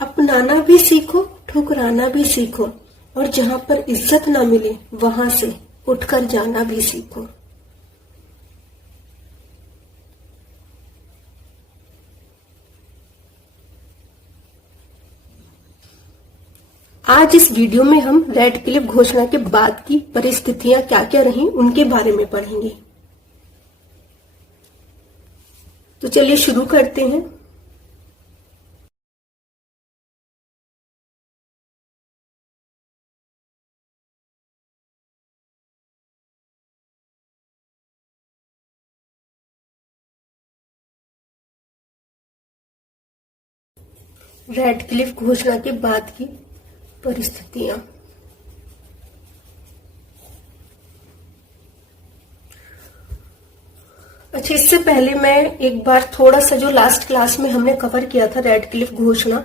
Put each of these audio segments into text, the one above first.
अपनाना भी सीखो, ठुकराना भी सीखो, और जहां पर इज्जत ना मिले वहां से उठकर जाना भी सीखो। आज इस वीडियो में हम रेड क्लिफ घोषणा के बाद की परिस्थितियां क्या क्या रहीं उनके बारे में पढ़ेंगे। तो चलिए शुरू करते हैं। रेड क्लिफ घोषणा के बाद की परिस्थितियां। अच्छा, इससे पहले मैं एक बार थोड़ा सा जो लास्ट क्लास में हमने कवर किया था रेड क्लिफ घोषणा,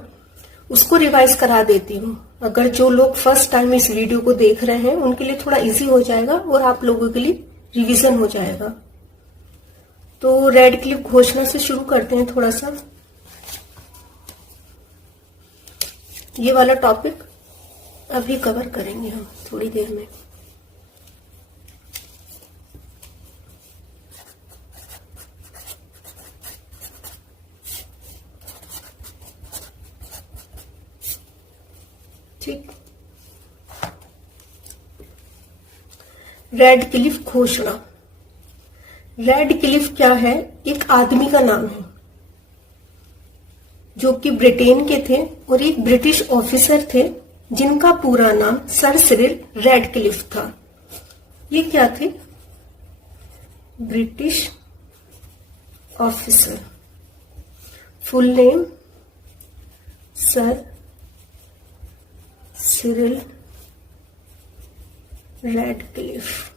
उसको रिवाइज करा देती हूँ। अगर जो लोग फर्स्ट टाइम इस वीडियो को देख रहे हैं उनके लिए थोड़ा इजी हो जाएगा और आप लोगों के लिए रिवीजन हो जाएगा। तो रेड क्लिफ घोषणा से शुरू करते हैं। थोड़ा सा ये वाला टॉपिक अभी कवर करेंगे हम थोड़ी देर में। ठीक, रेड क्लिफ घोषणा। रेड क्लिफ क्या है? एक आदमी का नाम है जो कि ब्रिटेन के थे और एक ब्रिटिश ऑफिसर थे जिनका पूरा नाम सर सिरिल रेड क्लिफ था। ये क्या थे? British officer. Full name sir Cyril red Cliff.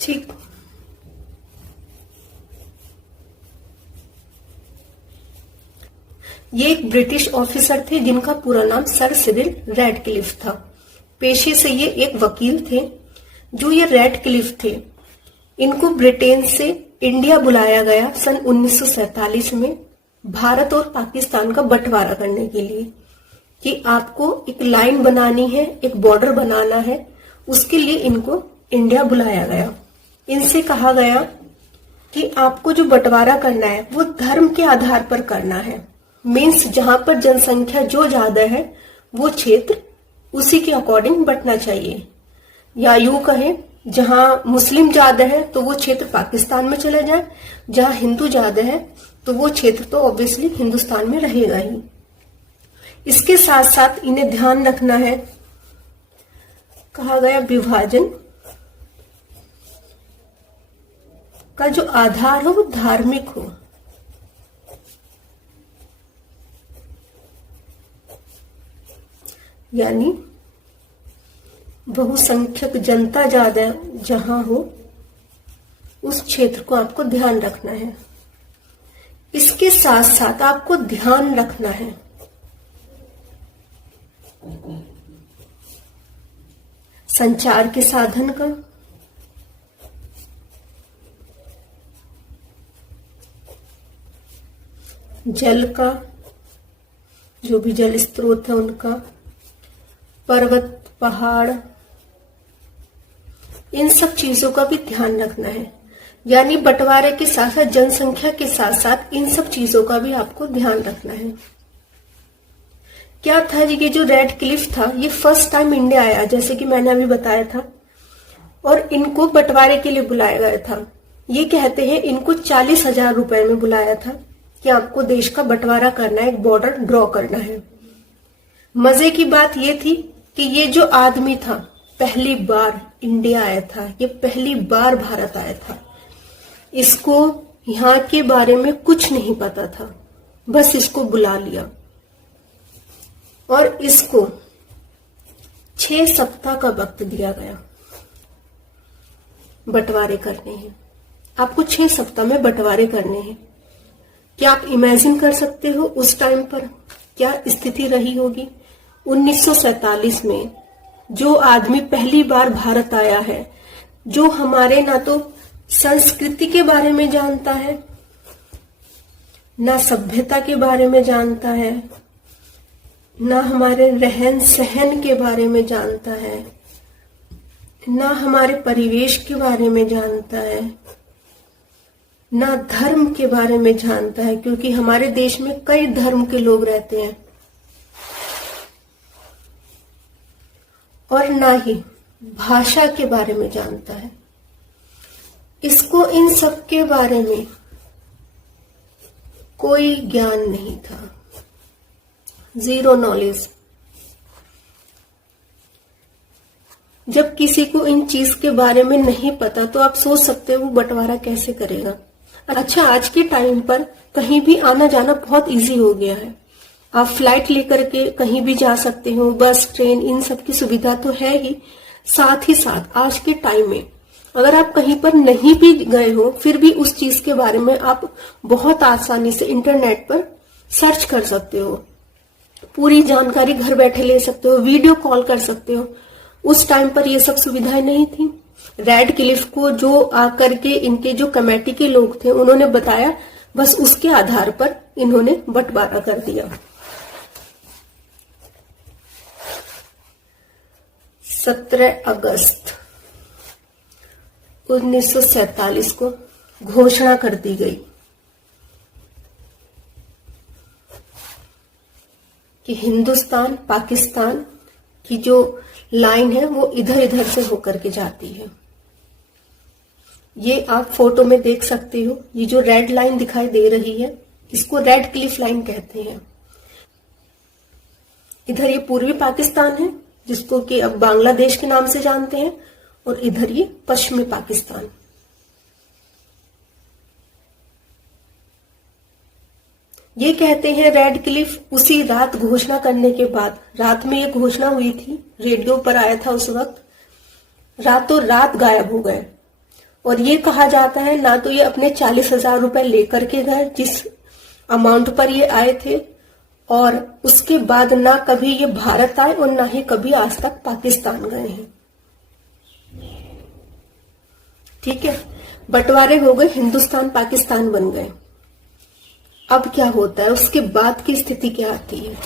ठीक, ये एक ब्रिटिश ऑफिसर थे जिनका पूरा नाम सर सिरिल रेड क्लिफ था। पेशे से ये एक वकील थे। जो ये रेड क्लिफ थे, इनको ब्रिटेन से इंडिया बुलाया गया सन 1947 में भारत और पाकिस्तान का बंटवारा करने के लिए, कि आपको एक लाइन बनानी है, एक बॉर्डर बनाना है। उसके लिए इनको इंडिया बुलाया गया। इनसे कहा गया कि आपको जो बंटवारा करना है वो धर्म के आधार पर करना है। मीन्स जहां पर जनसंख्या जो ज्यादा है वो क्षेत्र उसी के अकॉर्डिंग बंटना चाहिए, या यूं कहें जहां मुस्लिम ज्यादा है तो वो क्षेत्र पाकिस्तान में चला जाए, जहां हिंदू ज्यादा है तो वो क्षेत्र तो ऑब्वियसली हिंदुस्तान में रहेगा ही। इसके साथ साथ इन्हें ध्यान रखना है, कहा गया विभाजन का जो आधार हो वो धार्मिक हो। यानी बहुसंख्यक जनता ज्यादा जहां हो उस क्षेत्र को आपको ध्यान रखना है। इसके साथ साथ आपको ध्यान रखना है संचार के साधन का, जल का, जो भी जल स्रोत है उनका, पर्वत पहाड़, इन सब चीजों का भी ध्यान रखना है। यानी बंटवारे के साथ साथ जनसंख्या के साथ साथ इन सब चीजों का भी आपको ध्यान रखना है। क्या था जी, ये जो रेड क्लिफ था ये फर्स्ट टाइम इंडिया आया, जैसे कि मैंने अभी बताया था, और इनको बंटवारे के लिए बुलाया गया था। ये कहते हैं इनको 40,000 रुपए में बुलाया था कि आपको देश का बंटवारा करना है, एक बॉर्डर ड्रॉ करना है। मजे की बात ये थी कि ये जो आदमी था पहली बार इंडिया आया था, ये पहली बार भारत आया था। इसको यहाँ के बारे में कुछ नहीं पता था, बस इसको बुला लिया और इसको 6 सप्ताह का वक्त दिया गया बंटवारे करने हैं। आपको 6 सप्ताह में बंटवारे करने हैं। क्या आप इमेजिन कर सकते हो उस टाइम पर क्या स्थिति रही होगी? 1947 में जो आदमी पहली बार भारत आया है, जो हमारे ना तो संस्कृति के बारे में जानता है, ना सभ्यता के बारे में जानता है, ना हमारे रहन सहन के बारे में जानता है, ना हमारे परिवेश के बारे में जानता है, ना धर्म के बारे में जानता है, क्योंकि हमारे देश में कई धर्म के लोग रहते हैं, और ना ही भाषा के बारे में जानता है। इसको इन सब के बारे में कोई ज्ञान नहीं था, जीरो नॉलेज। जब किसी को इन चीज के बारे में नहीं पता तो आप सोच सकते हो वो बंटवारा कैसे करेगा। अच्छा, आज के टाइम पर कहीं भी आना जाना बहुत इजी हो गया है। आप फ्लाइट लेकर के कहीं भी जा सकते हो, बस ट्रेन इन सब की सुविधा तो है ही साथ आज के टाइम में अगर आप कहीं पर नहीं भी गए हो फिर भी उस चीज के बारे में आप बहुत आसानी से इंटरनेट पर सर्च कर सकते हो, पूरी जानकारी घर बैठे ले सकते हो, वीडियो कॉल कर सकते हो। उस टाइम पर ये सब सुविधाएं नहीं थी। रेड क्लिफ को जो आकर के इनके जो कमेटी के लोग थे उन्होंने बताया, बस उसके आधार पर इन्होंने बंटवारा कर दिया। 17 अगस्त 1947 को घोषणा कर दी गई कि हिंदुस्तान पाकिस्तान की जो लाइन है वो इधर इधर से होकर के जाती है। ये आप फोटो में देख सकते हो, ये जो रेड लाइन दिखाई दे रही है इसको रेड क्लिफ लाइन कहते हैं। इधर ये पूर्वी पाकिस्तान है जिसको कि अब बांग्लादेश के नाम से जानते हैं, और इधर ये पश्चिमी पाकिस्तान। ये कहते हैं रेड क्लिफ उसी रात घोषणा करने के बाद, रात में ये घोषणा हुई थी, रेडियो पर आया था उस वक्त, रातों रात गायब हो गए। और ये कहा जाता है ना तो ये अपने 40,000 रुपए लेकर के गए जिस अमाउंट पर ये आए थे, और उसके बाद ना कभी ये भारत आए और ना ही कभी आज तक पाकिस्तान गए हैं। ठीक है, बंटवारे हो गए, हिंदुस्तान पाकिस्तान बन गए। अब क्या होता है, उसके बाद की स्थिति क्या आती है,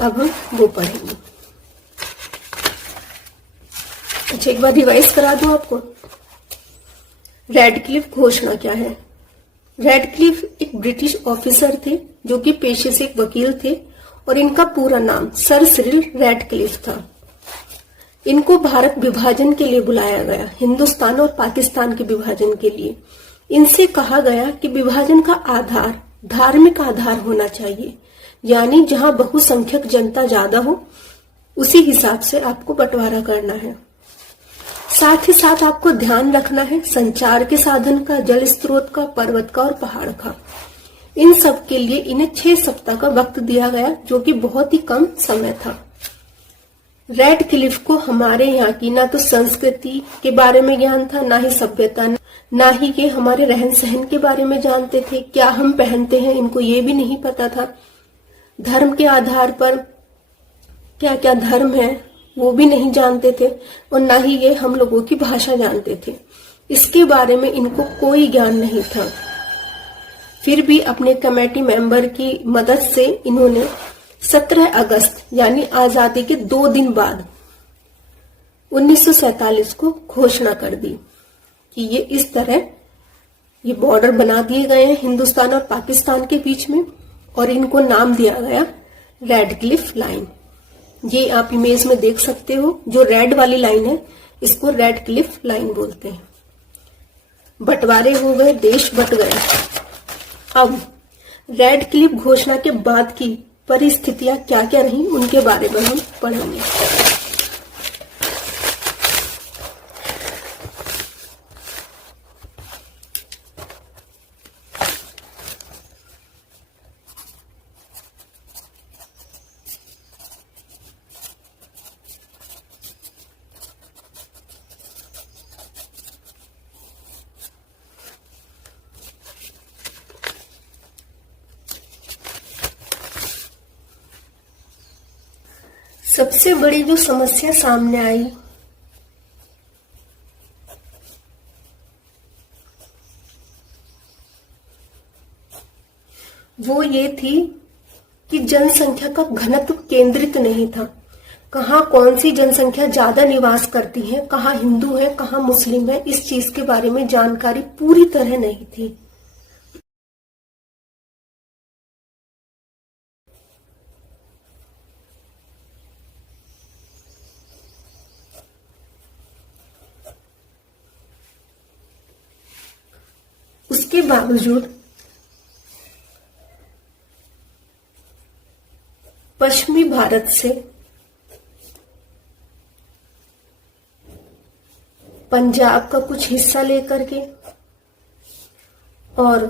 अब हम वो पढ़ेंगे। अच्छा, एक बार रिवाइज करा दूं आपको। रेड क्लिफ घोषणा क्या है। रेड क्लिफ एक ब्रिटिश ऑफिसर थे जो कि पेशे से एक वकील थे, और इनका पूरा नाम सर सिरिल रेड क्लिफ था। इनको भारत विभाजन के लिए बुलाया गया, हिंदुस्तान और पाकिस्तान के विभाजन के लिए। इनसे कहा गया कि विभाजन का आधार धार्मिक आधार होना चाहिए, यानी जहां बहुसंख्यक जनता ज्यादा हो उसी हिसाब से आपको बंटवारा करना है। साथ ही साथ आपको ध्यान रखना है संचार के साधन का, जल स्रोत का, पर्वत का और पहाड़ का। इन सब के लिए इन्हें 6 सप्ताह का वक्त दिया गया, जो कि बहुत ही कम समय था। रेड क्लिफ को हमारे यहाँ की ना तो संस्कृति के बारे में ज्ञान था, ना ही सभ्यता, ना ही ये हमारे रहन सहन के बारे में जानते थे। क्या हम पहनते हैं इनको ये भी नहीं पता था। धर्म के आधार पर क्या क्या धर्म है वो भी नहीं जानते थे, और ना ही ये हम लोगों की भाषा जानते थे। इसके बारे में इनको कोई ज्ञान नहीं था। फिर भी अपने कमेटी मेंबर की मदद से इन्होंने 17 अगस्त यानी आजादी के 2 दिन बाद 1947 को घोषणा कर दी कि ये इस तरह ये बॉर्डर बना दिए गए हैं हिंदुस्तान और पाकिस्तान के बीच में, और इनको नाम दिया गया रेड क्लिफ लाइन। ये आप इमेज में देख सकते हो, जो रेड वाली लाइन है इसको रेड क्लिफ लाइन बोलते हैं। बंटवारे हो गए, देश बट गए। अब रेड क्लिफ घोषणा के बाद की परिस्थितियां क्या क्या रही उनके बारे में हम पढ़ेंगे। सबसे बड़ी जो समस्या सामने आई वो ये थी कि जनसंख्या का घनत्व केंद्रित नहीं था। कहाँ कौन सी जनसंख्या ज्यादा निवास करती है, कहाँ हिंदू है, कहाँ मुस्लिम है, इस चीज के बारे में जानकारी पूरी तरह नहीं थी। उसके बावजूद पश्चिमी भारत से पंजाब का कुछ हिस्सा लेकर के और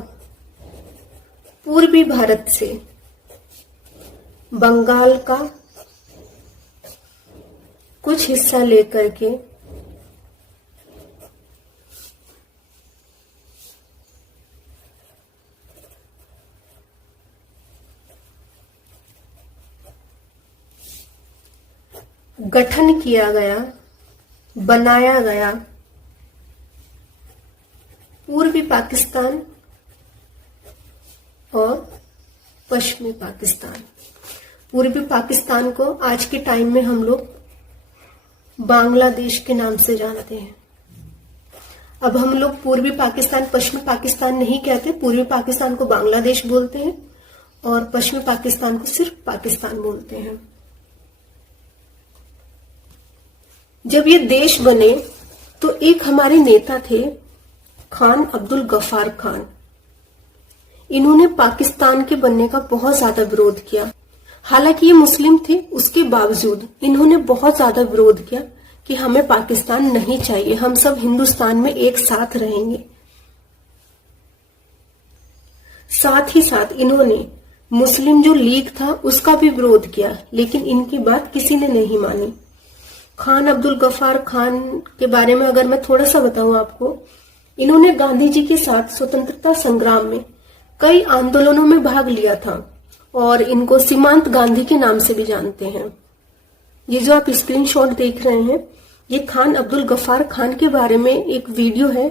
पूर्वी भारत से बंगाल का कुछ हिस्सा लेकर के गठन किया गया, बनाया गया पूर्वी पाकिस्तान और पश्चिमी पाकिस्तान। पूर्वी पाकिस्तान को आज के टाइम में हम लोग बांग्लादेश के नाम से जानते हैं। अब हम लोग पूर्वी पाकिस्तान पश्चिमी पाकिस्तान नहीं कहते, पूर्वी पाकिस्तान को बांग्लादेश बोलते हैं और पश्चिमी पाकिस्तान को सिर्फ पाकिस्तान बोलते हैं। जब ये देश बने तो एक हमारे नेता थे खान अब्दुल गफ्फार खान। इन्होंने पाकिस्तान के बनने का बहुत ज्यादा विरोध किया। हालांकि ये मुस्लिम थे, उसके बावजूद इन्होंने बहुत ज्यादा विरोध किया कि हमें पाकिस्तान नहीं चाहिए, हम सब हिंदुस्तान में एक साथ रहेंगे। साथ ही साथ इन्होंने मुस्लिम जो लीग था उसका भी विरोध किया, लेकिन इनकी बात किसी ने नहीं मानी। खान अब्दुल गफ्फार खान के बारे में अगर मैं थोड़ा सा बताऊं आपको, इन्होंने गांधी जी के साथ स्वतंत्रता संग्राम में कई आंदोलनों में भाग लिया था और इनको सीमांत गांधी के नाम से भी जानते हैं। ये जो आप स्क्रीनशॉट देख रहे हैं, ये खान अब्दुल गफ्फार खान के बारे में एक वीडियो है।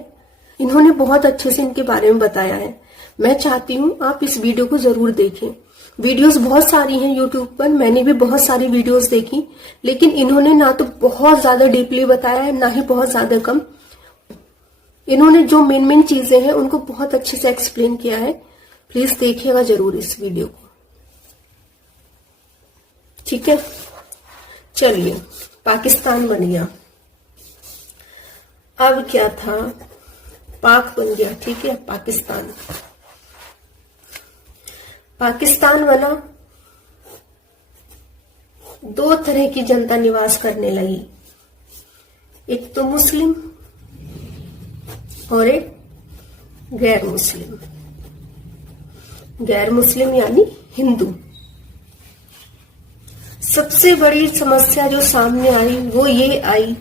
इन्होंने बहुत अच्छे से इनके बारे में बताया है। मैं चाहती हूँ आप इस वीडियो को जरूर देखें। वीडियोस बहुत सारी हैं यूट्यूब पर, मैंने भी बहुत सारी वीडियोस देखी, लेकिन इन्होंने ना तो बहुत ज्यादा डीपली बताया है, ना ही बहुत ज्यादा कम। इन्होंने जो मेन चीजें हैं उनको बहुत अच्छे से एक्सप्लेन किया है। प्लीज देखिएगा जरूर इस वीडियो को, ठीक है। चलिए, पाकिस्तान बन गया। अब क्या था, पाक बन गया, ठीक है। पाकिस्तान बना, दो तरह की जनता निवास करने लगी, एक तो मुस्लिम और एक गैर मुस्लिम। गैर मुस्लिम यानी हिंदू। सबसे बड़ी समस्या जो सामने आई वो ये आई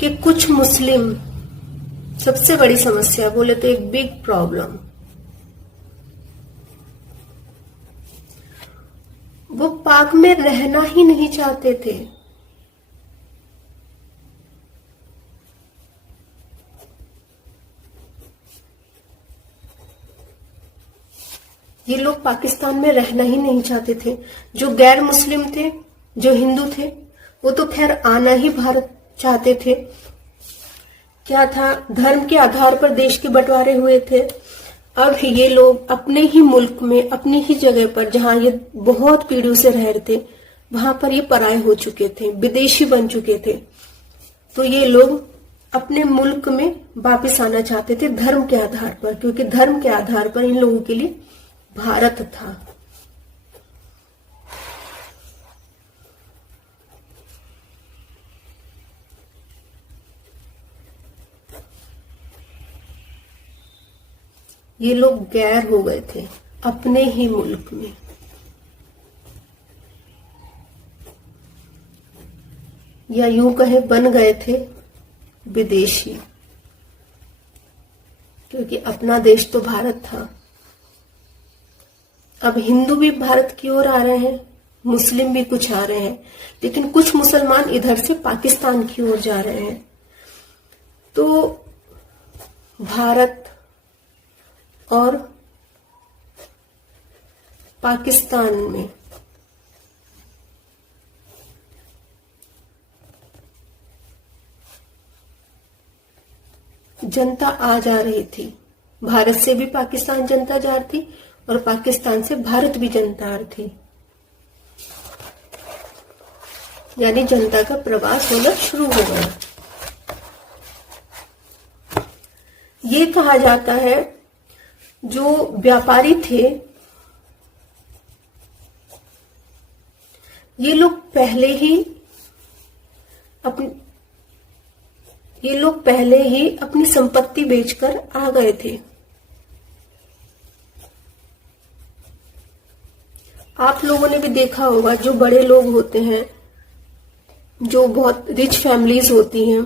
कि कुछ मुस्लिम, सबसे बड़ी समस्या बोले तो एक बिग प्रॉब्लम, वो पाक में रहना ही नहीं चाहते थे। ये लोग पाकिस्तान में रहना ही नहीं चाहते थे। जो गैर मुस्लिम थे, जो हिंदू थे, वो तो खैर आना ही भारत चाहते थे। क्या था, धर्म के आधार पर देश के बंटवारे हुए थे। अब ये लोग अपने ही मुल्क में, अपनी ही जगह पर, जहां ये बहुत पीढ़ियों से रह रहे थे, वहां पर ये पराये हो चुके थे, विदेशी बन चुके थे। तो ये लोग अपने मुल्क में वापस आना चाहते थे धर्म के आधार पर, क्योंकि धर्म के आधार पर इन लोगों के लिए भारत था। ये लोग गैर हो गए थे अपने ही मुल्क में। या यूं कहे बन गए थे विदेशी, क्योंकि अपना देश तो भारत था। अब हिंदू भी भारत की ओर आ रहे हैं, मुस्लिम भी कुछ आ रहे हैं, लेकिन कुछ मुसलमान इधर से पाकिस्तान की ओर जा रहे हैं। तो भारत और पाकिस्तान में जनता आ जा रही थी। भारत से भी पाकिस्तान जनता जा रही थी और पाकिस्तान से भारत भी जनता आ रही थी, यानी जनता का प्रवास होना शुरू हो गया। ये कहा जाता है जो व्यापारी थे ये लोग पहले ही अपनी संपत्ति बेचकर आ गए थे। आप लोगों ने भी देखा होगा, जो बड़े लोग होते हैं, जो बहुत रिच फैमिलीज होती हैं,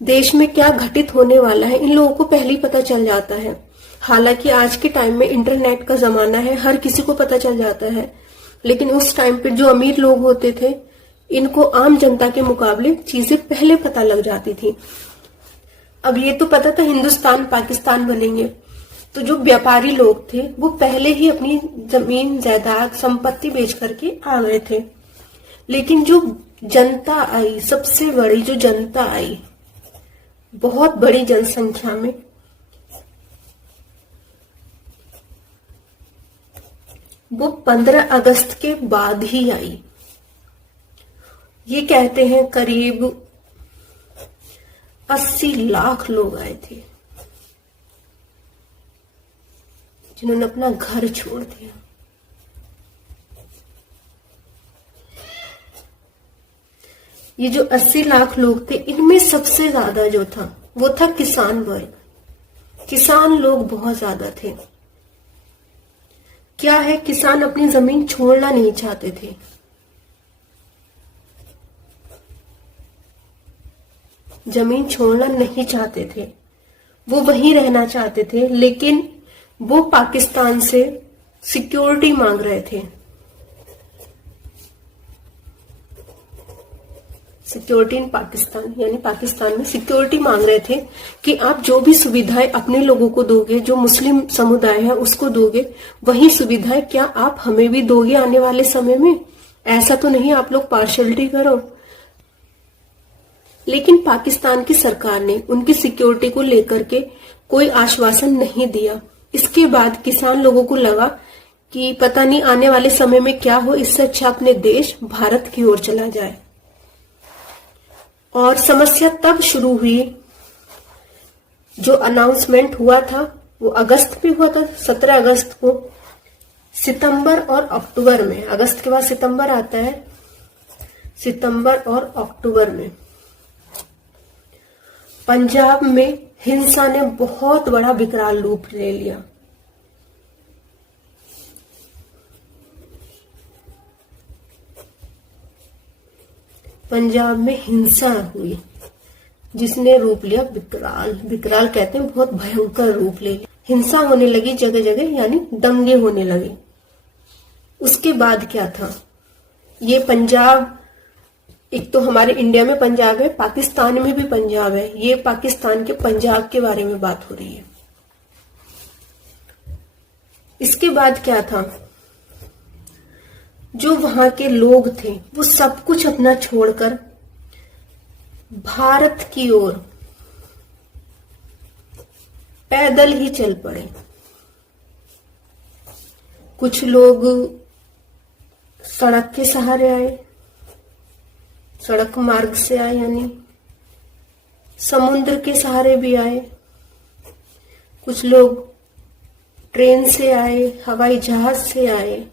देश में क्या घटित होने वाला है इन लोगों को पहले ही पता चल जाता है। हालांकि आज के टाइम में इंटरनेट का जमाना है, हर किसी को पता चल जाता है, लेकिन उस टाइम पे जो अमीर लोग होते थे इनको आम जनता के मुकाबले चीजें पहले पता लग जाती थी। अब ये तो पता था हिंदुस्तान पाकिस्तान बनेंगे, तो जो व्यापारी लोग थे वो पहले ही अपनी जमीन जायदाद संपत्ति बेच करके आ गए थे। लेकिन जो जनता आई, सबसे बड़ी जो जनता आई, बहुत बड़ी जनसंख्या में, वो 15 अगस्त के बाद ही आई। ये कहते हैं करीब 80 लाख लोग आए थे, जिन्होंने अपना घर छोड़ दिया। ये जो 80 लाख लोग थे, इनमें सबसे ज्यादा जो था वो था किसान वर्ग। किसान लोग बहुत ज्यादा थे। क्या है, किसान अपनी जमीन छोड़ना नहीं चाहते थे। जमीन छोड़ना नहीं चाहते थे, वो वहीं रहना चाहते थे, लेकिन वो पाकिस्तान से सिक्योरिटी मांग रहे थे। सिक्योरिटी इन पाकिस्तान, यानी पाकिस्तान में सिक्योरिटी मांग रहे थे कि आप जो भी सुविधाएं अपने लोगों को दोगे, जो मुस्लिम समुदाय है उसको दोगे, वही सुविधाएं क्या आप हमें भी दोगे आने वाले समय में? ऐसा तो नहीं आप लोग पार्शलिटी करो। लेकिन पाकिस्तान की सरकार ने उनकी सिक्योरिटी को लेकर के कोई आश्वासन नहीं दिया। इसके बाद किसान लोगों को लगा कि पता नहीं आने वाले समय में क्या हो, इससे अच्छा अपने देश भारत की ओर चला जाए। और समस्या तब शुरू हुई, जो अनाउंसमेंट हुआ था वो अगस्त में हुआ था, 17 अगस्त को। सितंबर और अक्टूबर में, अगस्त के बाद सितंबर आता है, सितंबर और अक्टूबर में पंजाब में हिंसा ने बहुत बड़ा विकराल रूप ले लिया। पंजाब में हिंसा हुई जिसने रूप लिया विकराल। विकराल कहते हैं बहुत भयंकर रूप ले लिया। हिंसा होने लगी जगह जगह, यानी दंगे होने लगे। उसके बाद क्या था, ये पंजाब, एक तो हमारे इंडिया में पंजाब है, पाकिस्तान में भी पंजाब है। ये पाकिस्तान के पंजाब के बारे में बात हो रही है। इसके बाद क्या था, जो वहां के लोग थे वो सब कुछ अपना छोड़कर भारत की ओर पैदल ही चल पड़े। कुछ लोग सड़क के सहारे आए, सड़क मार्ग से आए, यानी समुद्र के सहारे भी आए। कुछ लोग ट्रेन से आए, हवाई जहाज से आए,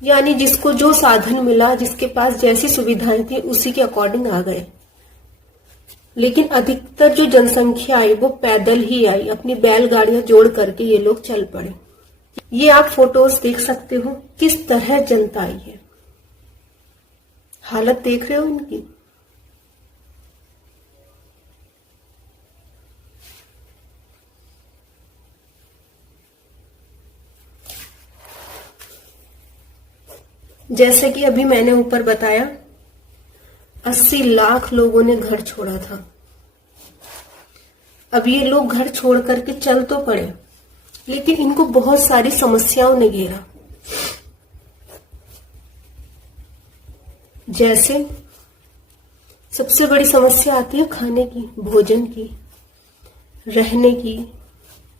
यानी जिसको जो साधन मिला, जिसके पास जैसी सुविधाएं थी उसी के अकॉर्डिंग आ गए। लेकिन अधिकतर जो जनसंख्या आई वो पैदल ही आई, अपनी बैलगाड़ियां जोड़ करके ये लोग चल पड़े। ये आप फोटोज देख सकते हो किस तरह जनता आई है। हालत देख रहे हो उनकी। जैसे कि अभी मैंने ऊपर बताया, 80 लाख लोगों ने घर छोड़ा था। अब ये लोग घर छोड़ करके चल तो पड़े, लेकिन इनको बहुत सारी समस्याओं ने घेरा। जैसे सबसे बड़ी समस्या आती है खाने की, भोजन की, रहने की,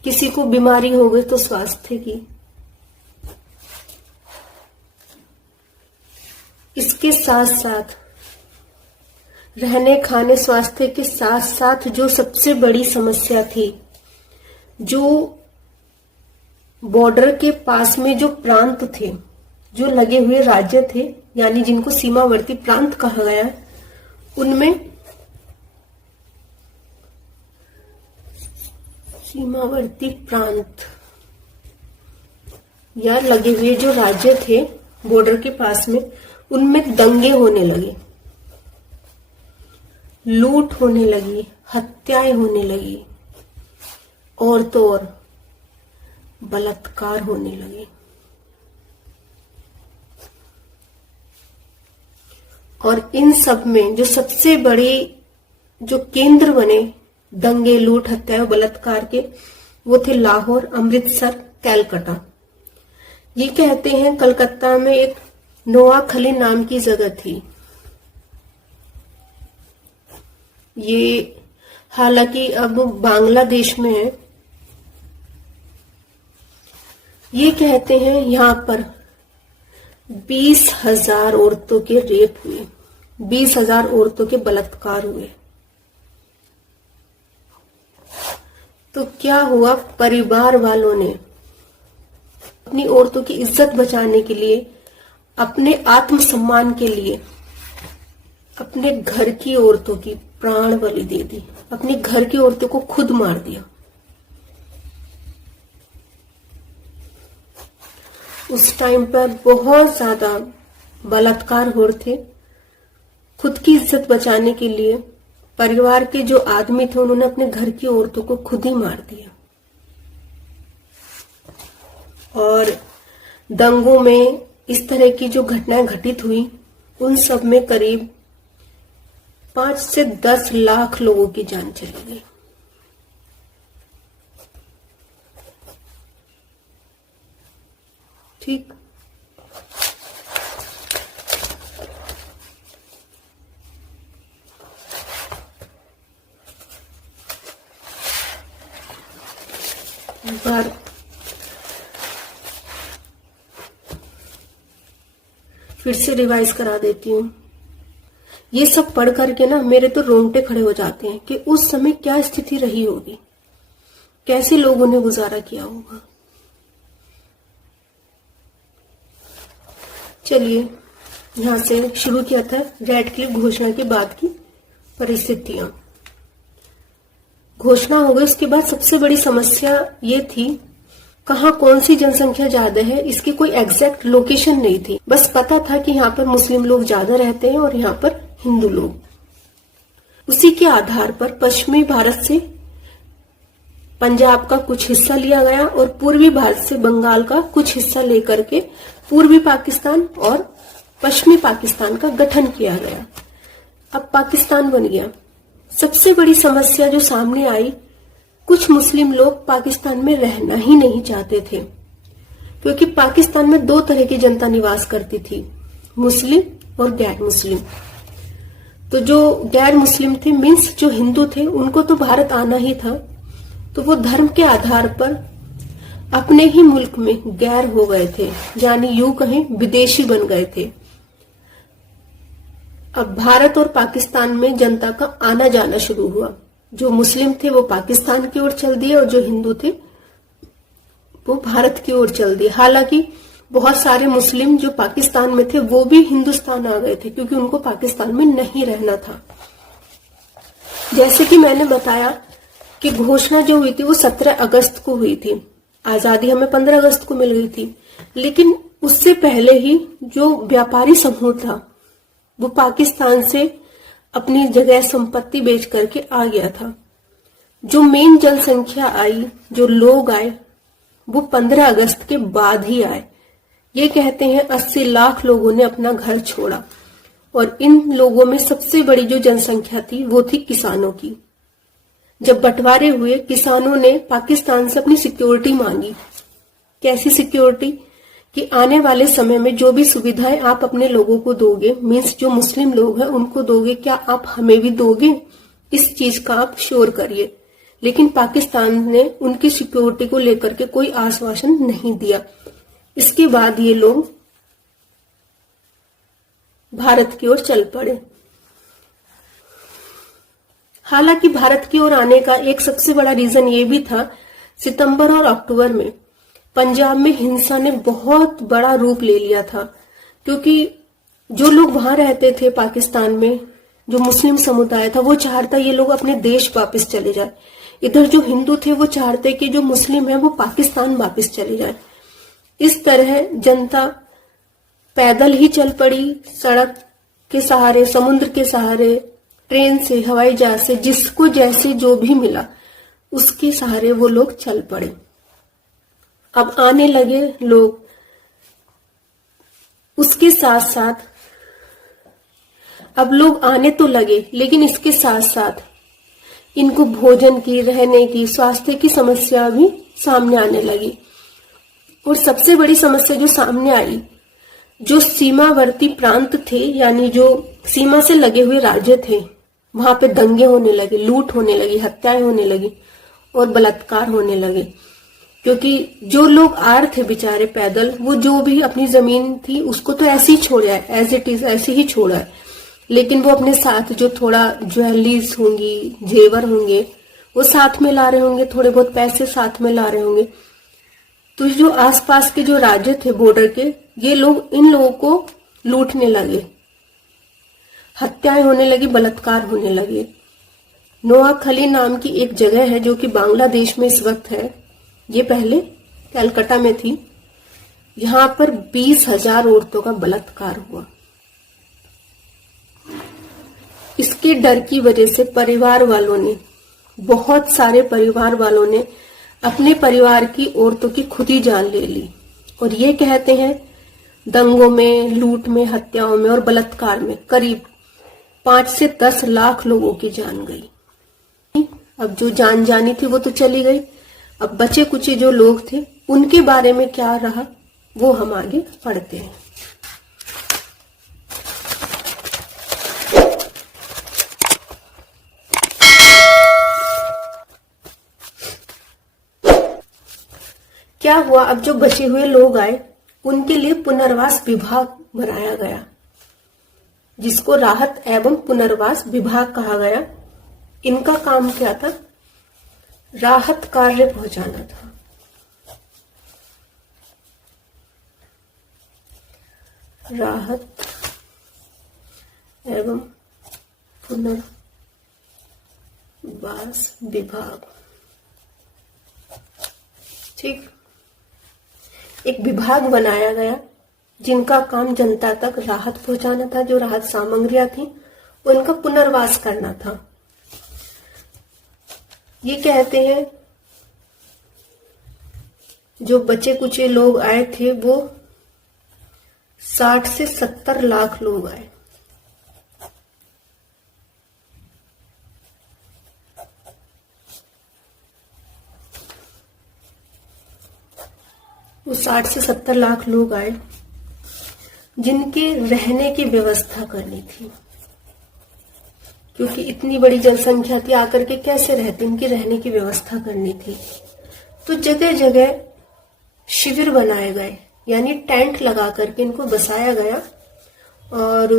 किसी को बीमारी हो गई तो स्वास्थ्य की। इसके साथ साथ रहने, खाने, स्वास्थ्य के साथ साथ जो सबसे बड़ी समस्या थी, जो बॉर्डर के पास में जो प्रांत थे, जो लगे हुए राज्य थे, यानी जिनको सीमावर्ती प्रांत कहा गया, उनमें सीमावर्ती प्रांत या लगे हुए जो राज्य थे बॉर्डर के पास में, उनमें दंगे होने लगे, लूट होने लगी, हत्याएं होने लगी, और तो और बलात्कार होने लगे। और इन सब में जो सबसे बड़ी जो केंद्र बने दंगे, लूट, हत्या, बलात्कार के, वो थे लाहौर, अमृतसर, कलकत्ता। ये कहते हैं कलकत्ता में एक नोआखली नाम की जगह थी। ये हालांकि अब बांग्लादेश में है। ये कहते हैं यहाँ पर 20,000 औरतों के रेप हुए, 20,000 औरतों के बलात्कार हुए। तो क्या हुआ, परिवार वालों ने अपनी औरतों की इज्जत बचाने के लिए, अपने आत्मसम्मान के लिए, अपने घर की औरतों की प्राण बलि दे दी, अपने घर की औरतों को खुद मार दिया। उस टाइम पर बहुत ज्यादा बलात्कार हो रहे थे। खुद की इज्जत बचाने के लिए परिवार के जो आदमी थे, उन्होंने अपने घर की औरतों को खुद ही मार दिया। और दंगों में इस तरह की जो घटनाएं घटित हुई, उन सब में करीब 5 से 10 लाख लोगों की जान चली गई। ठीक, बार फिर से रिवाइज करा देती हूँ। ये सब पढ़ करके ना मेरे तो रोंगटे खड़े हो जाते हैं कि उस समय क्या स्थिति रही होगी, कैसे लोगों ने गुजारा किया होगा। चलिए, यहां से शुरू किया था रेड क्लिफ घोषणा के बाद की परिस्थितियां। घोषणा हो गई, उसके बाद सबसे बड़ी समस्या ये थी, कहाँ कौन सी जनसंख्या ज्यादा है, इसकी कोई एग्जैक्ट लोकेशन नहीं थी। बस पता था कि यहाँ पर मुस्लिम लोग ज्यादा रहते हैं और यहाँ पर हिंदू लोग। उसी के आधार पर पश्चिमी भारत से पंजाब का कुछ हिस्सा लिया गया और पूर्वी भारत से बंगाल का कुछ हिस्सा लेकर के पूर्वी पाकिस्तान और पश्चिमी पाकिस्तान का गठन किया गया। अब पाकिस्तान बन गया। सबसे बड़ी समस्या जो सामने आई, कुछ मुस्लिम लोग पाकिस्तान में रहना ही नहीं चाहते थे, क्योंकि पाकिस्तान में 2 तरह की जनता निवास करती थी, मुस्लिम और गैर मुस्लिम। तो जो गैर मुस्लिम थे, मीन्स जो हिंदू थे, उनको तो भारत आना ही था, तो वो धर्म के आधार पर अपने ही मुल्क में गैर हो गए थे, यानी यूं कहें विदेशी बन गए थे। अब भारत और पाकिस्तान में जनता का आना जाना शुरू हुआ। जो मुस्लिम थे वो पाकिस्तान की ओर चल दिए और जो हिंदू थे वो भारत की ओर चल दिए। हालांकि बहुत सारे मुस्लिम जो पाकिस्तान में थे वो भी हिंदुस्तान आ गए थे, क्योंकि उनको पाकिस्तान में नहीं रहना था। जैसे कि मैंने बताया कि घोषणा जो हुई थी वो 17 अगस्त को हुई थी, आजादी हमें 15 अगस्त को मिल गई थी। लेकिन उससे पहले ही जो व्यापारी समूह था वो पाकिस्तान से अपनी जगह संपत्ति बेच करके आ गया था। जो मेन जनसंख्या आई, जो लोग आए, वो 15 अगस्त के बाद ही आए, ये कहते हैं 80 लाख लोगों ने अपना घर छोड़ा और इन लोगों में सबसे बड़ी जो जनसंख्या थी वो थी किसानों की। जब बंटवारे हुए, किसानों ने पाकिस्तान से अपनी सिक्योरिटी मांगी। कैसी सिक्योरिटी? कि आने वाले समय में जो भी सुविधाएं आप अपने लोगों को दोगे, मीन्स जो मुस्लिम लोग हैं उनको दोगे, क्या आप हमें भी दोगे? इस चीज का आप श्योर करिए। लेकिन पाकिस्तान ने उनकी सिक्योरिटी को लेकर के कोई आश्वासन नहीं दिया। इसके बाद ये लोग भारत की ओर चल पड़े। हालांकि भारत की ओर आने का एक सबसे बड़ा रीजन ये भी था, सितंबर और अक्टूबर में पंजाब में हिंसा ने बहुत बड़ा रूप ले लिया था, क्योंकि जो लोग वहां रहते थे पाकिस्तान में, जो मुस्लिम समुदाय था, वो चाहता ये लोग अपने देश वापस चले जाए। इधर जो हिंदू थे वो चाहते कि जो मुस्लिम है वो पाकिस्तान वापस चले जाए। इस तरह जनता पैदल ही चल पड़ी, सड़क के सहारे, समुद्र के सहारे, ट्रेन से, हवाई जहाज से, जिसको जैसे जो भी मिला उसके सहारे वो लोग चल पड़े। अब आने लगे लोग। उसके साथ साथ अब लोग आने तो लगे, लेकिन इसके साथ साथ इनको भोजन की, रहने की, स्वास्थ्य की समस्या भी सामने आने लगी। और सबसे बड़ी समस्या जो सामने आई, जो सीमावर्ती प्रांत थे, यानी जो सीमा से लगे हुए राज्य थे, वहां पे दंगे होने लगे, लूट होने लगी, हत्याएं होने लगी और बलात्कार होने लगे। क्योंकि जो लोग आ रहे थे बेचारे पैदल, वो जो भी अपनी जमीन थी उसको तो ऐसे ही छोड़ा है, एज इट इज ऐसे ही छोड़ा है, लेकिन वो अपने साथ जो थोड़ा ज्वेलरीज होंगी, जेवर होंगे, वो साथ में ला रहे होंगे, थोड़े बहुत पैसे साथ में ला रहे होंगे। तो जो आसपास के जो राज्य थे बॉर्डर के, ये लोग इन लोगों को लूटने लगे, हत्याएं होने लगी, बलात्कार होने लगे। नोआखली नाम की एक जगह है जो कि बांग्लादेश में इस वक्त है, ये पहले कलकत्ता में थी। यहां पर 20,000 औरतों का बलात्कार हुआ। इसके डर की वजह से परिवार वालों ने, बहुत सारे परिवार वालों ने अपने परिवार की औरतों की खुद ही जान ले ली। और ये कहते हैं दंगों में, लूट में, हत्याओं में और बलात्कार में करीब 5 से 10 लाख लोगों की जान गई। अब जो जान जानी थी वो तो चली गई। अब बचे कुचे जो लोग थे उनके बारे में क्या रहा वो हम आगे पढ़ते हैं। क्या हुआ, अब जो बचे हुए लोग आए उनके लिए पुनर्वास विभाग बनाया गया, जिसको राहत एवं पुनर्वास विभाग कहा गया। इनका काम क्या था? राहत कार्य पहुंचाना था। राहत एवं पुनर्वास विभाग, ठीक, एक विभाग बनाया गया जिनका काम जनता तक राहत पहुंचाना था। जो राहत सामग्रियां थी उनका पुनर्वास करना था। ये कहते हैं जो बचे कुचे लोग आए थे वो 60 से 70 लाख लोग आए। वो 60 से 70 लाख लोग आए जिनके रहने की व्यवस्था करनी थी, क्योंकि इतनी बड़ी जनसंख्या थी, आकर के कैसे रहते, इनकी रहने की व्यवस्था करनी थी। तो जगह जगह शिविर बनाए गए, यानी टेंट लगा करके इनको बसाया गया। और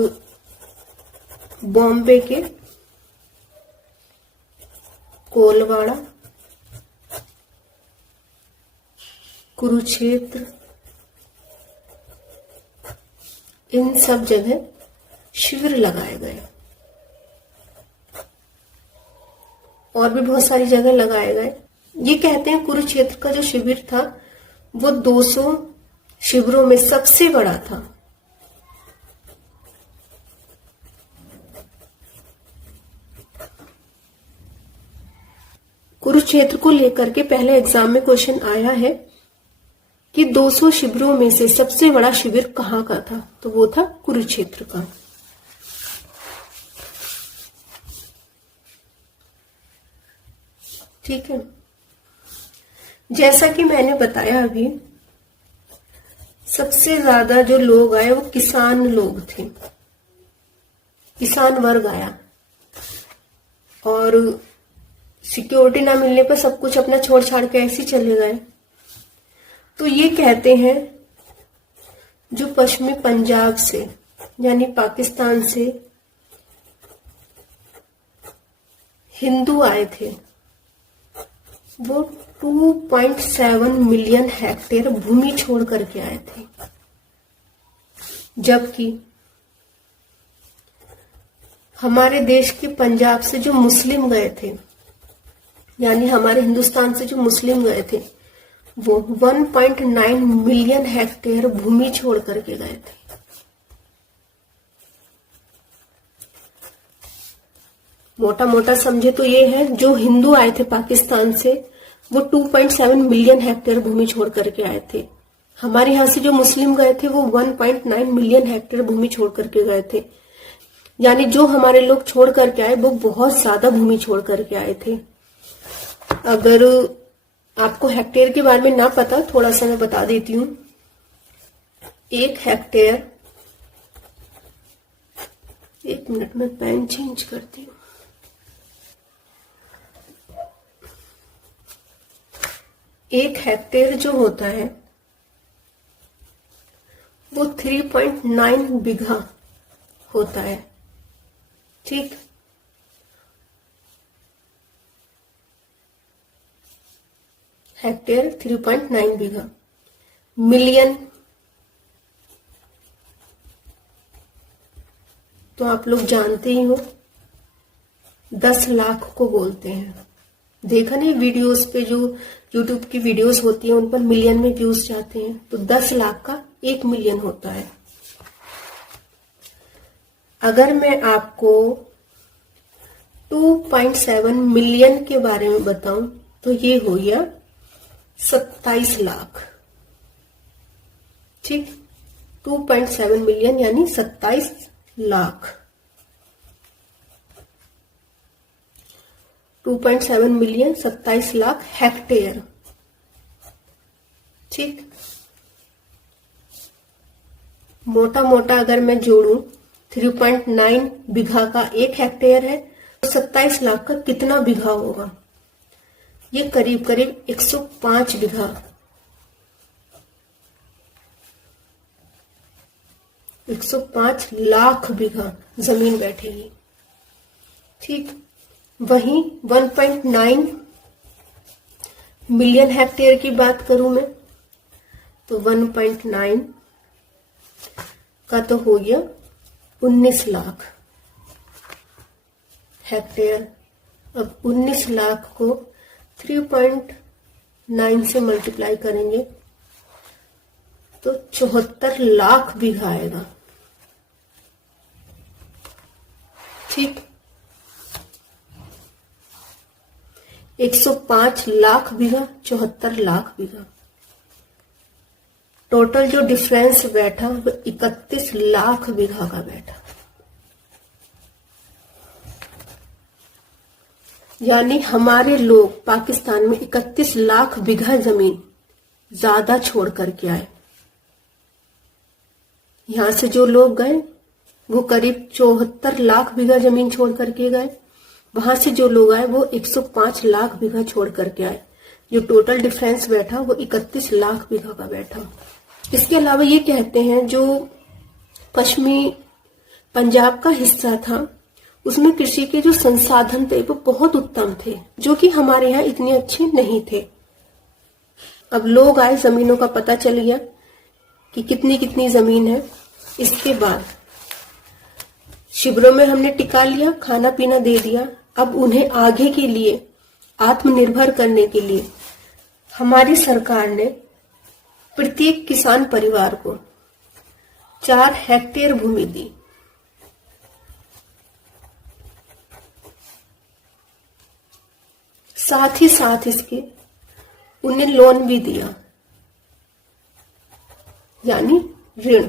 बॉम्बे के कोलवाड़ा, कुरुक्षेत्र, इन सब जगह शिविर लगाए गए। और भी बहुत सारी जगह लगाए गए। ये कहते हैं कुरुक्षेत्र का जो शिविर था वो 200 शिविरों में सबसे बड़ा था। कुरुक्षेत्र को लेकर के पहले एग्जाम में क्वेश्चन आया है कि 200 शिविरों में से सबसे बड़ा शिविर कहाँ का था? तो वो था कुरुक्षेत्र का। ठीक है, जैसा कि मैंने बताया अभी, सबसे ज्यादा जो लोग आए वो किसान लोग थे, किसान वर्ग आया, और सिक्योरिटी ना मिलने पर सब कुछ अपना छोड़ छाड़ के ऐसे चले गए। तो ये कहते हैं जो पश्चिमी पंजाब से यानी पाकिस्तान से हिंदू आए थे, वो 2.7 मिलियन हेक्टेयर भूमि छोड़ करके आए थे, जबकि हमारे देश के पंजाब से जो मुस्लिम गए थे, यानी हमारे हिंदुस्तान से जो मुस्लिम गए थे, वो 1.9 मिलियन हेक्टेयर भूमि छोड़ करके गए थे। मोटा मोटा समझे तो ये है, जो हिंदू आए थे पाकिस्तान से वो 2.7 मिलियन हेक्टेयर भूमि छोड़ करके आए थे। हमारे यहां से जो मुस्लिम गए थे वो 1.9 मिलियन हेक्टेयर भूमि छोड़ करके गए थे। यानी जो हमारे लोग छोड़ करके आए वो बहुत ज्यादा भूमि छोड़ करके आए थे। अगर आपको हेक्टेयर के बारे में ना पता, थोड़ा सा मैं बता देती हूँ। 1 हेक्टेयर, एक मिनट में पेन चेंज करती हूँ। एक हेक्टेयर जो होता है वो 3.9 बीघा होता है। ठीक, हेक्टेयर 3.9 बीघा। मिलियन तो आप लोग जानते ही हो, 10 लाख को बोलते हैं। देखा नहीं वीडियोस पे, जो यूट्यूब की वीडियोस होती है उन पर मिलियन में व्यूज जाते हैं, तो 10 लाख का 1 मिलियन होता है। अगर मैं आपको 2.7 मिलियन के बारे में बताऊं तो ये हो गया 27 लाख। ठीक, 2.7 मिलियन यानी 27 लाख। 2.7 million 27 lakh hectare. ठीक, मोटा मोटा अगर मैं जोड़ूं, 3.9 बीघा का 1 हेक्टेयर है, तो 27 लाख का कितना बीघा होगा? ये करीब करीब 105 बीघा, 105 लाख बीघा जमीन बैठेगी। ठीक, वहीं 1.9 मिलियन हेक्टेयर की बात करूं मैं, तो 1.9 का तो हो गया 19 लाख हेक्टेयर। अब 19 लाख को 3.9 से मल्टीप्लाई करेंगे तो 74 लाख बीघा आएगा। ठीक, 105 लाख बीघा, 74 लाख बीघा, टोटल जो डिफरेंस बैठा वो 31 लाख बीघा का बैठा। यानी हमारे लोग पाकिस्तान में 31 लाख बीघा जमीन ज्यादा छोड़ करके आए। यहां से जो लोग गए वो करीब 74 लाख बीघा जमीन छोड़ करके गए, वहां से जो लोग आए वो 105 लाख बीघा छोड़ करके आए। जो टोटल डिफरेंस बैठा वो 31 लाख बीघा का बैठा। इसके अलावा ये कहते हैं जो पश्चिमी पंजाब का हिस्सा था उसमें कृषि के जो संसाधन थे वो बहुत उत्तम थे, जो कि हमारे यहाँ इतने अच्छे नहीं थे। अब लोग आए, जमीनों का पता चल गया कि कितनी कितनी जमीन है। इसके बाद शिविरों में हमने टिका लिया, खाना पीना दे दिया। अब उन्हें आगे के लिए आत्मनिर्भर करने के लिए हमारी सरकार ने प्रत्येक किसान परिवार को 4 हेक्टेयर भूमि दी। साथ ही साथ इसके उन्हें लोन भी दिया। यानी ऋण,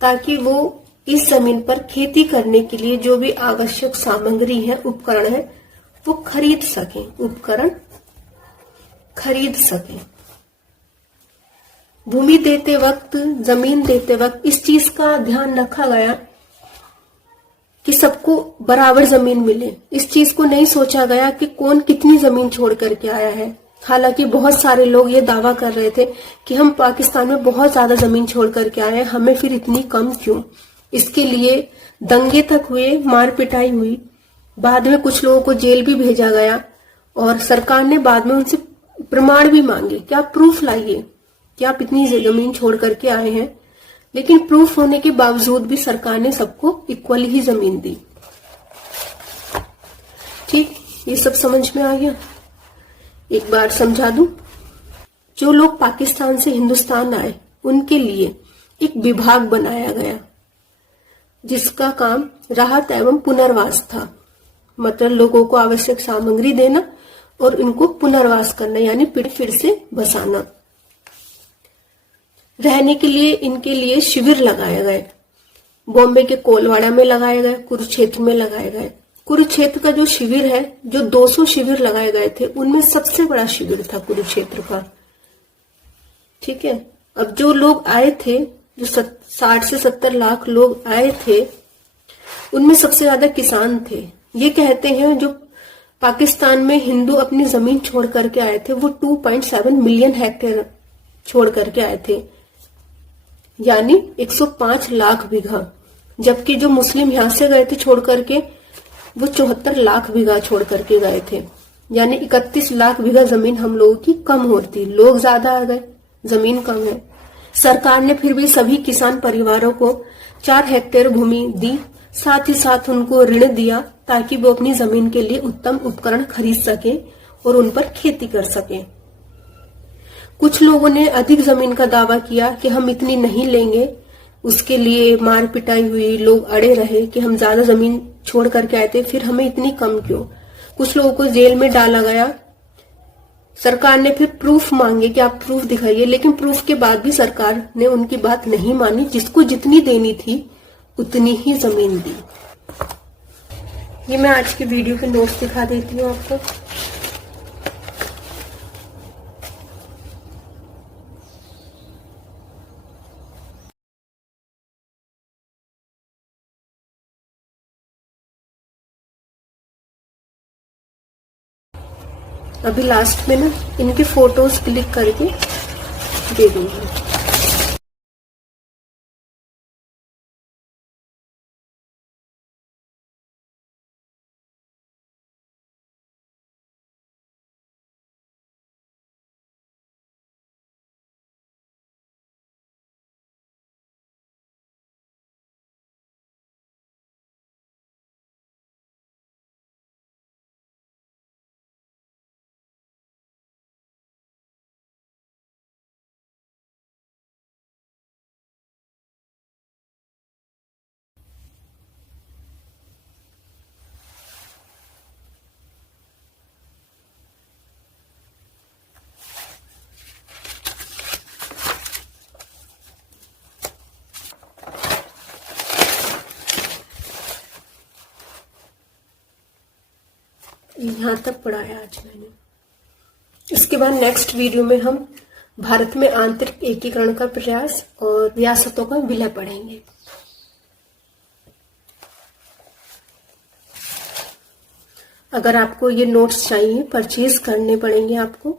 ताकि वो इस जमीन पर खेती करने के लिए जो भी आवश्यक सामग्री है, उपकरण है, वो खरीद सकें, उपकरण खरीद सकें। भूमि देते वक्त, जमीन देते वक्त इस चीज का ध्यान रखा गया कि सबको बराबर जमीन मिले। इस चीज को नहीं सोचा गया कि कौन कितनी जमीन छोड़ करके आया है। हालांकि बहुत सारे लोग ये दावा कर रहे थे कि हम पाकिस्तान में बहुत ज्यादा जमीन छोड़ करके आए हैं, हमें फिर इतनी कम क्यों। इसके लिए दंगे तक हुए, मार पिटाई हुई, बाद में कुछ लोगों को जेल भी भेजा गया और सरकार ने बाद में उनसे प्रमाण भी मांगे कि आप प्रूफ लाइए कि आप इतनी जमीन छोड़ करके आए हैं। लेकिन प्रूफ होने के बावजूद भी सरकार ने सबको इक्वल ही जमीन दी। ठीक, ये सब समझ में आ गया। एक बार समझा दूं, जो लोग पाकिस्तान से हिंदुस्तान आए उनके लिए एक विभाग बनाया गया जिसका काम राहत एवं पुनर्वास था। मतलब लोगों को आवश्यक सामग्री देना और इनको पुनर्वास करना, यानी फिर से बसाना। रहने के लिए इनके लिए शिविर लगाए गए। बॉम्बे के कोलवाड़ा में लगाए गए, कुरुक्षेत्र में लगाए गए। कुरुक्षेत्र का जो शिविर है, जो 200 शिविर लगाए गए थे, उनमें सबसे बड़ा शिविर था कुरुक्षेत्र का। ठीक है। अब जो लोग आए थे, जो 60 से 70 लाख लोग आए थे, उनमें सबसे ज्यादा किसान थे। ये कहते हैं जो पाकिस्तान में हिंदू अपनी जमीन छोड़ करके आए थे, वो 2.7 मिलियन हेक्टेयर छोड़ करके आए थे, यानी 105 लाख बीघा। जबकि जो मुस्लिम यहां से गए थे छोड़ करके, वो 74 लाख बीघा छोड़ करके गए थे, यानी 31 लाख बीघा जमीन हम लोगों की कम होती। लोग ज्यादा आ गए, जमीन कम है। सरकार ने फिर भी सभी किसान परिवारों को 4 हेक्टेयर भूमि दी, साथ ही साथ उनको ऋण दिया ताकि वो अपनी जमीन के लिए उत्तम उपकरण खरीद सके और उन पर खेती कर सके। कुछ लोगों ने अधिक जमीन का दावा किया कि हम इतनी नहीं लेंगे, उसके लिए मार पिटाई हुई, लोग अड़े रहे कि हम ज्यादा जमीन छोड़ करके आए थे, फिर हमें इतनी कम क्यों। कुछ लोगों को जेल में डाला गया। सरकार ने फिर प्रूफ मांगे कि आप प्रूफ दिखाइए, लेकिन प्रूफ के बाद भी सरकार ने उनकी बात नहीं मानी। जिसको जितनी देनी थी उतनी ही जमीन दी। ये मैं आज की वीडियो के नोट्स दिखा देती हूँ आपको। अभी लास्ट में ना इनके फोटोज क्लिक करके दे दूंगी। यहां तक पढ़ाया आज मैंने। इसके बाद नेक्स्ट वीडियो में हम भारत में आंतरिक एकीकरण का प्रयास और रियासतों का विलय पढ़ेंगे। अगर आपको ये नोट्स चाहिए, परचेज करने पड़ेंगे आपको,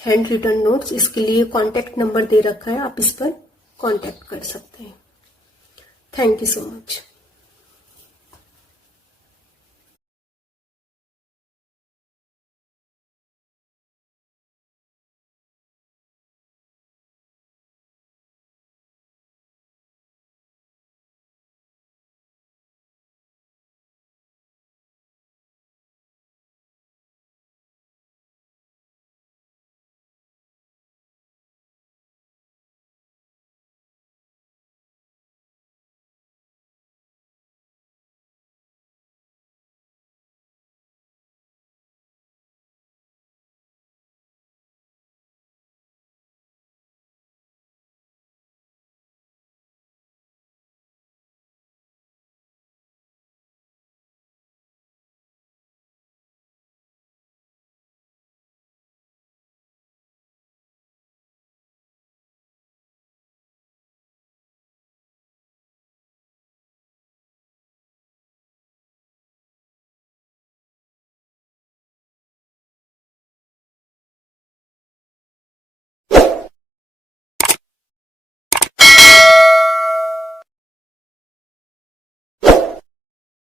हैंड रिटन नोट्स, इसके लिए कॉन्टेक्ट नंबर दे रखा है, आप इस पर कॉन्टेक्ट कर सकते हैं। Thank you so much.